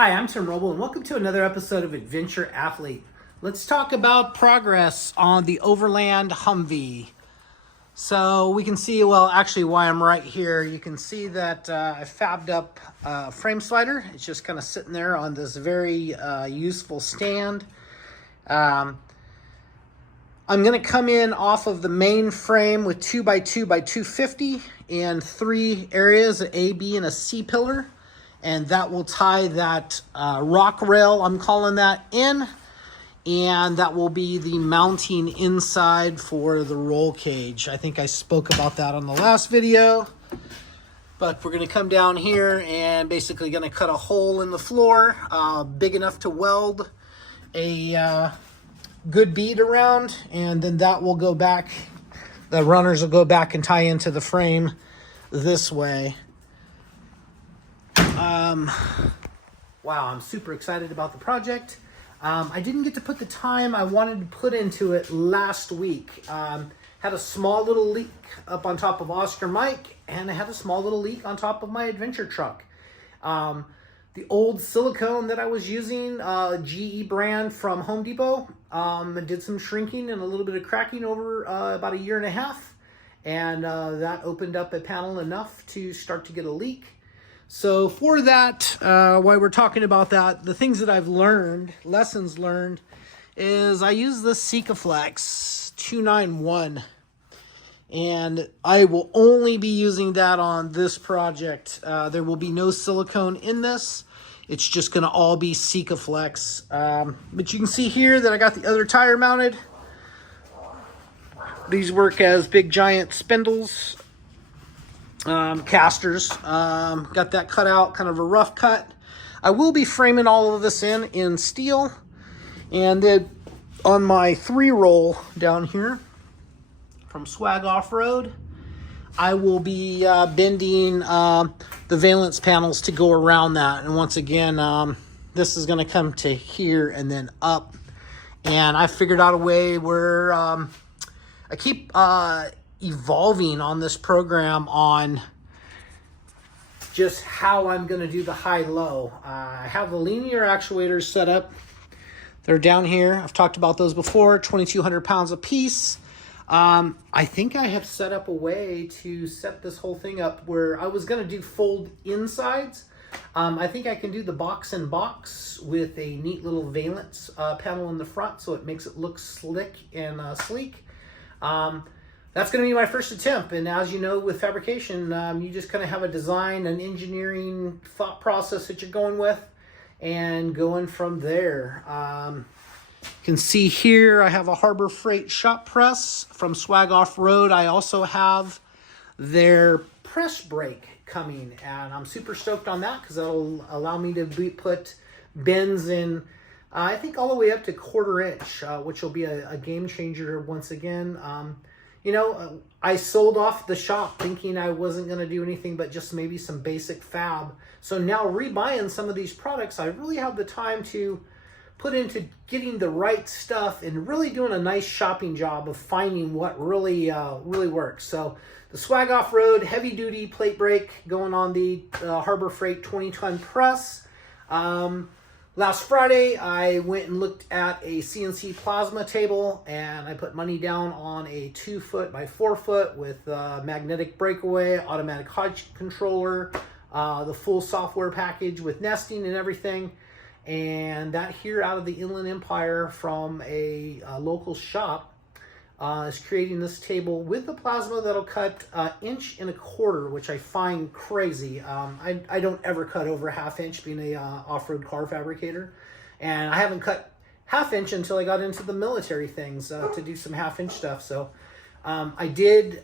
Hi, I'm Tim Roble, and welcome to another episode of Adventure Athlete. Let's talk about progress on the Overland Humvee. So we can see, well, actually, why I'm right here, you can see that I fabbed up a frame slider. It's just kind of sitting there on this very useful stand. I'm going to come in off of the main frame with 2x2 by 250 and 3 areas, an A, B, and a C pillar. And that will tie that rock rail, I'm calling that, in. And that will be the mounting inside for the roll cage. I think I spoke about that on the last video. But we're going to come down here and basically going to cut a hole in the floor big enough to weld a good bead around. And then that will go back. The runners will go back and tie into the frame this way. Wow, I'm super excited about the project. I didn't get to put the time I wanted to put into it last week. Had a small little leak up on top of Oscar Mike, and I had a small little leak on top of my adventure truck. The old silicone that I was using, GE brand from Home Depot, did some shrinking and a little bit of cracking over about 1.5 years. And that opened up a panel enough to start to get a leak. So for that, while we're talking about that, the things that I've learned, lessons learned, is I use the Sikaflex 291. And I will only be using that on this project. There will be no silicone in this. It's just going to all be Sikaflex. But you can see here that I got the other tire mounted. These work as big giant spindles. Casters. Got that cut out, kind of a rough cut. I will be framing all of this in steel. And then on my 3-roll down here from Swag Off-Road, I will be bending the valence panels to go around that. And once again, this is going to come to here and then up. And I figured out a way where I keep evolving on this program on just how I'm going to do the high-low. I have the linear actuators set up. They're down here. I've talked about those before, 2,200 pounds a piece. I think I have set up a way to set this whole thing up where I was going to do fold insides. I think I can do the box in box with a neat little valence panel in the front so it makes it look slick and sleek. That's going to be my first attempt, and as you know with fabrication, you just kind of have a design, an engineering thought process that you're going with, and going from there. You can see here I have a Harbor Freight shop press from Swag Off-Road. I also have their press brake coming, and I'm super stoked on that because that'll allow me to put bends in, I think all the way up to 1/4 inch, which will be a game changer once again. You know, I sold off the shop thinking I wasn't going to do anything but just maybe some basic fab. So now rebuying some of these products, I really have the time to put into getting the right stuff and really doing a nice shopping job of finding what really works. So the Swag Off-Road heavy duty plate brake going on the Harbor Freight 20-ton press. Last Friday, I went and looked at a CNC plasma table, and I put money down on a 2-foot by 4-foot with magnetic breakaway, automatic hodge controller, the full software package with nesting and everything. And that here out of the Inland Empire from a local shop is creating this table with a plasma that'll cut 1.25 inches, which I find crazy. I don't ever cut over 1/2 inch being a off-road car fabricator. And I haven't cut 1/2 inch until I got into the military things to do some 1/2 inch stuff. So I did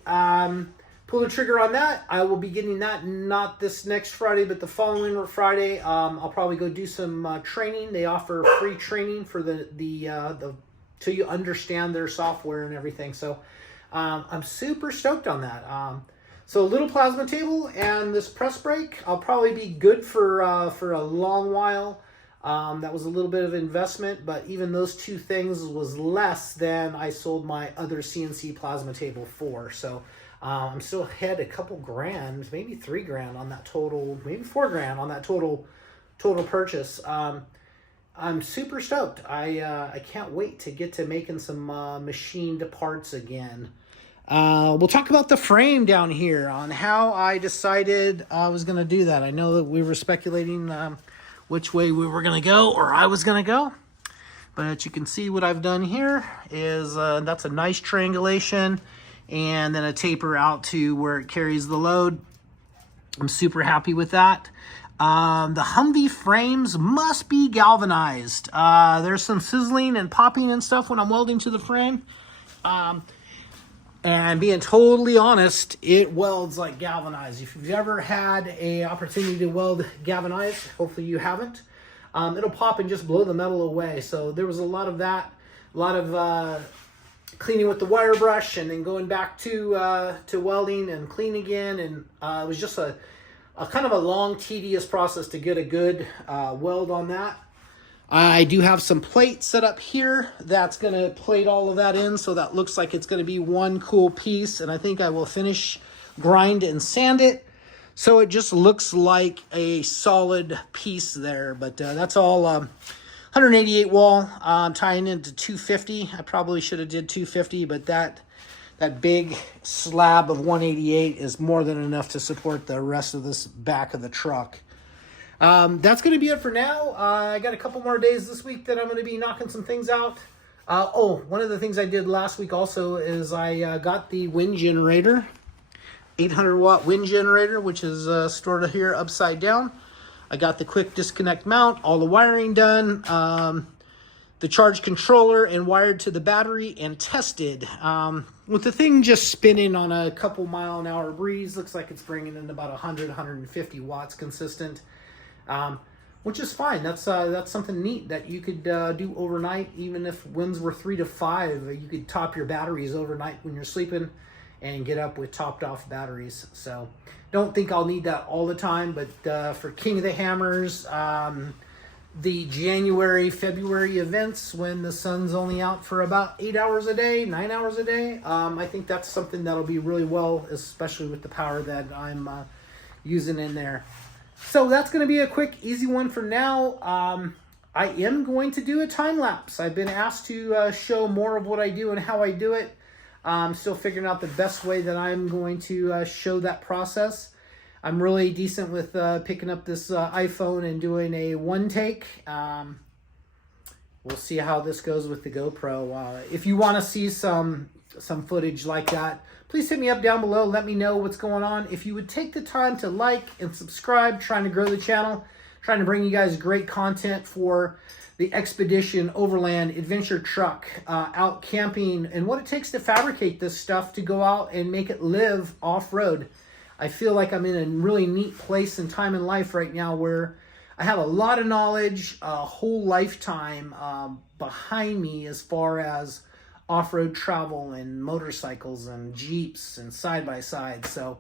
pull the trigger on that. I will be getting that not this next Friday, but the following Friday. I'll probably go do some training. They offer free training for the till you understand their software and everything. So I'm super stoked on that. So a little plasma table and this press brake, I'll probably be good for a long while. That was a little bit of investment, but even those two things was less than I sold my other CNC plasma table for. So I'm still ahead a couple grand, maybe $3 grand on that total, maybe $4 grand on that total total purchase. I'm super stoked. I can't wait to get to making some machined parts again. We'll talk about the frame down here on how I decided I was going to do that. I know that we were speculating which way we were going to go, or I was going to go. But you can see what I've done here is that's a nice triangulation and then a taper out to where it carries the load. I'm super happy with that. The Humvee frames must be galvanized. There's some sizzling and popping and stuff when I'm welding to the frame. And being totally honest, it welds like galvanized. If you've ever had an opportunity to weld galvanized, hopefully you haven't, it'll pop and just blow the metal away. So there was a lot of that, a lot of cleaning with the wire brush and then going back to welding and clean again. And it was just a kind of a long, tedious process to get a good weld on that. I do have some plates set up here that's going to plate all of that in, so that looks like it's going to be one cool piece, and I think I will finish, grind, and sand it so it just looks like a solid piece there. But that's all 188 wall. I'm tying into 250. I probably should have did 250, but that big slab of 188 is more than enough to support the rest of this back of the truck. That's going to be it for now. I got a couple more days this week that I'm going to be knocking some things out. One of the things I did last week also is I got the wind generator, 800 watt wind generator, which is stored here upside down. I got the quick disconnect mount, all the wiring done, the charge controller and wired to the battery and tested. With the thing just spinning on a couple mile-an-hour breeze, looks like it's bringing in about 100, 150 watts consistent. Which is fine. That's something neat that you could do overnight. Even if winds were 3 to 5, you could top your batteries overnight when you're sleeping and get up with topped off batteries. So don't think I'll need that all the time, but for King of the Hammers, the January, February events when the sun's only out for about 8 hours a day, 9 hours a day, I think that's something that'll be really well, especially with the power that I'm using in there. So that's going to be a quick, easy one for now. I am going to do a time lapse. I've been asked to show more of what I do and how I do it. I'm still figuring out the best way that I'm going to show that process. I'm really decent with picking up this iPhone and doing a one take. We'll see how this goes with the GoPro. If you want to see some footage like that, please hit me up down below. Let me know what's going on. If you would take the time to like and subscribe, trying to grow the channel, trying to bring you guys great content for the Expedition Overland Adventure truck, out camping, and what it takes to fabricate this stuff to go out and make it live off-road. I feel like I'm in a really neat place and time in life right now where I have a lot of knowledge, a whole lifetime behind me as far as off-road travel and motorcycles and Jeeps and side-by-side. So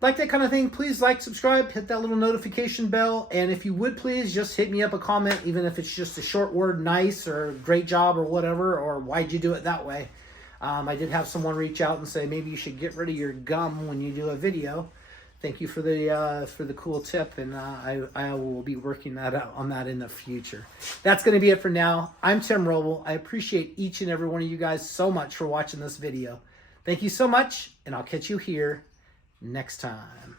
like that kind of thing, please like, subscribe, hit that little notification bell, and if you would please just hit me up a comment, even if it's just a short word, nice or great job or whatever, or why'd you do it that way. I did have someone reach out and say maybe you should get rid of your gum when you do a video. Thank you for the cool tip, and I will be working that out on that in the future. That's going to be it for now. I'm Tim Roble. I appreciate each and every one of you guys so much for watching this video. Thank you so much, and I'll catch you here next time.